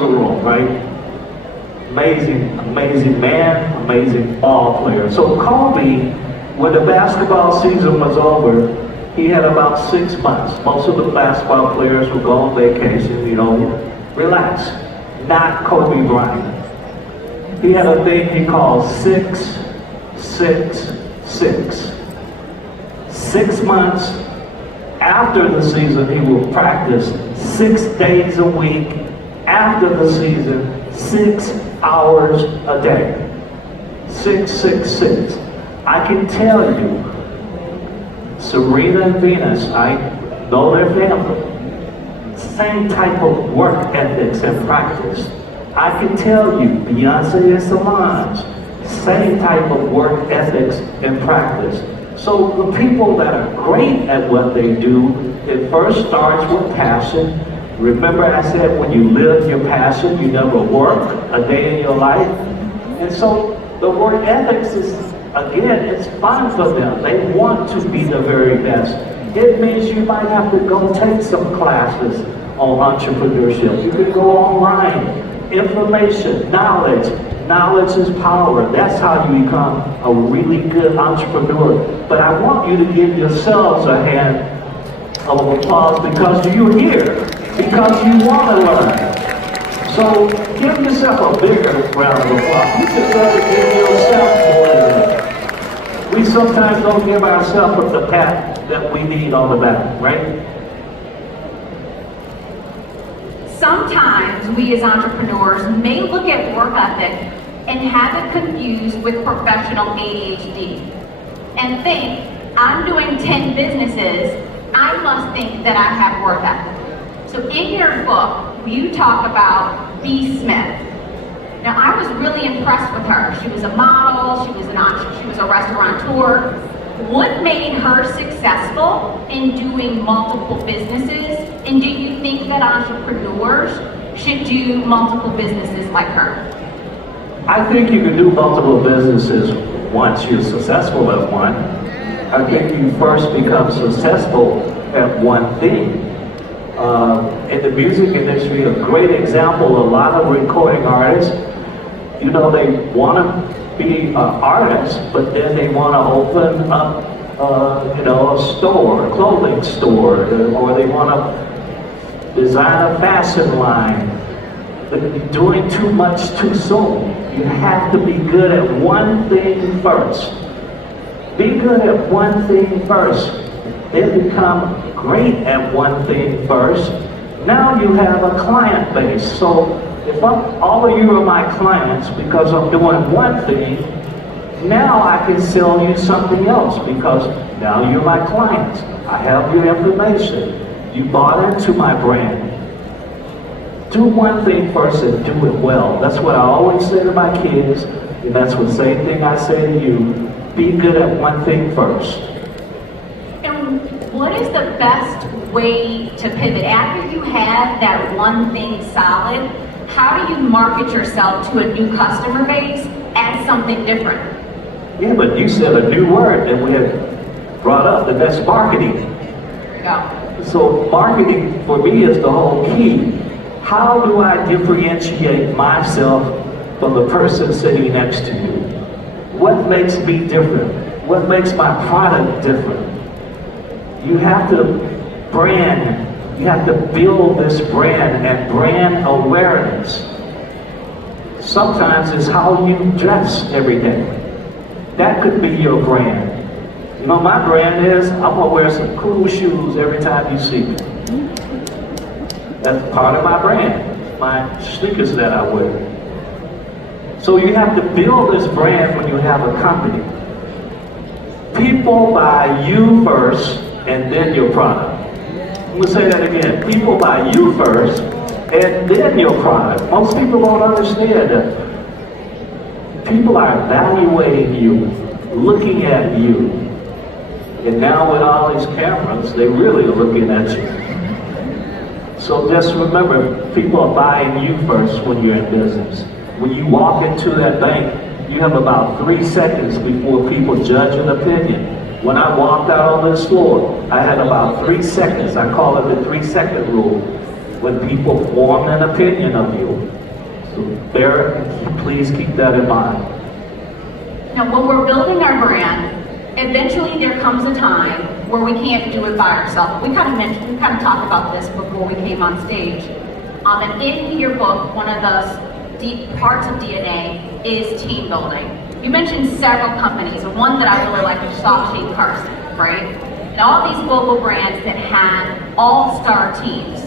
the room, right? Amazing, amazing man, amazing ball player. So Kobe, when the basketball season was over, he had about 6 months. Most of the basketball players would go on vacation, relax. Not Kobe Bryant. He had a thing he called 6-6-6. 6 months after the season, he will practice 6 days a week. After the season, 6 hours a day. 6-6-6. I can tell you, Serena and Venus, I know their family. Same type of work ethics and practice. I can tell you, Beyoncé and Solange, same type of work ethics and practice. So the people that are great at what they do, it first starts with passion. Remember I said when you live your passion, you never work a day in your life. And so the work ethics is, again, it's fun for them. They want to be the very best. It means you might have to go take some classes on entrepreneurship. You could go online. Information, knowledge. Knowledge is power. That's how you become a really good entrepreneur. But I want you to give yourselves a hand of applause because you're here. Because you want to learn. So give yourself a bigger round of applause. You deserve to give yourself more than that. We sometimes don't give ourselves the pat that we need on the back, right? Sometimes we as entrepreneurs may look at work ethic and have it confused with professional ADHD and think, I'm doing 10 businesses, I must think that I have work ethic. So in your book, you talk about B. Smith. Now I was really impressed with her. She was a model, she was a restaurateur. What made her successful in doing multiple businesses? And do you think that entrepreneurs should do multiple businesses like her? I think you can do multiple businesses once you're successful at one. I think you first become successful at one thing. In the music industry, a great example, a lot of recording artists, they want to be artists, but then they want to open up, a store, a clothing store, or they want to design a fashion line. But doing too much too soon. You have to be good at one thing first. Be good at one thing first. Then become great at one thing first. Now you have a client base. So if all of you are my clients because I'm doing one thing, now I can sell you something else because now you're my clients. I have your information. You bought into my brand. Do one thing first and do it well. That's what I always say to my kids, and that's the same thing I say to you. Be good at one thing first. And what is the best way to pivot? After you have that one thing solid, how do you market yourself to a new customer base as something different? Yeah, but you said a new word that we had brought up, and that's marketing. Yeah. So marketing for me is the whole key. How do I differentiate myself from the person sitting next to you? What makes me different? What makes my product different? You have to brand. You have to build this brand and brand awareness. Sometimes it's how you dress every day. That could be your brand. My brand is, I'm gonna wear some cool shoes every time you see me. That's part of my brand, my sneakers that I wear. So you have to build this brand when you have a company. People buy you first and then your product. I'm gonna say that again. People buy you first and then your product. Most people don't understand that. People are evaluating you, looking at you. And now with all these cameras, they really are looking at you. So just remember, people are buying you first when you're in business. When you walk into that bank, you have about 3 seconds before people judge an opinion. When I walked out on this floor, I had about 3 seconds. I call it the 3-second rule. when people form an opinion of you. So please keep that in mind. Now, when we're building our brand, eventually there comes a time where we can't do it by ourselves. We kind of talked about this before we came on stage. And in your book, one of the deep parts of DNA is team building. You mentioned several companies, and one that I really like is Soft Shake Carson, right? And all these global brands that have all-star teams.